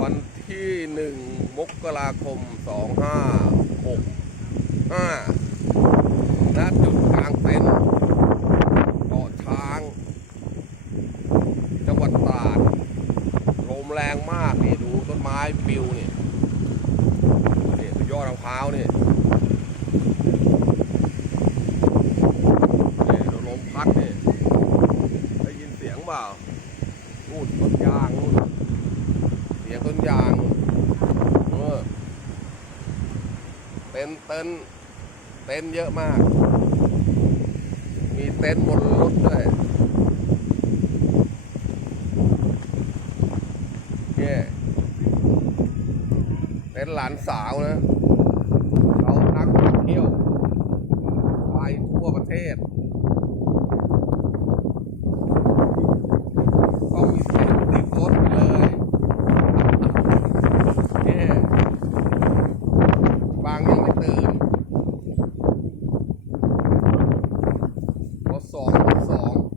วันที่หนึ่งมกราคมสองห้าหกห้าณจุดกลางเต็นท์เกาะช้าง จังหวัดตราด ลมแรงมากนี่ดูต้นไม้ปลิวนี่นี่ยอดมะพร้าวนี่นี่ลมพัดนี่ได้ยินเสียงเปล่านู่นต้นยางนู่น เสียงต้นยางเออเต็นเต็นเต็นเยอะมาก มีเต็นบนรถด้วยเนี่ยเต็นหลานสาวนะเขานักท่องเที่ยวไปทั่วประเทศ 爽爽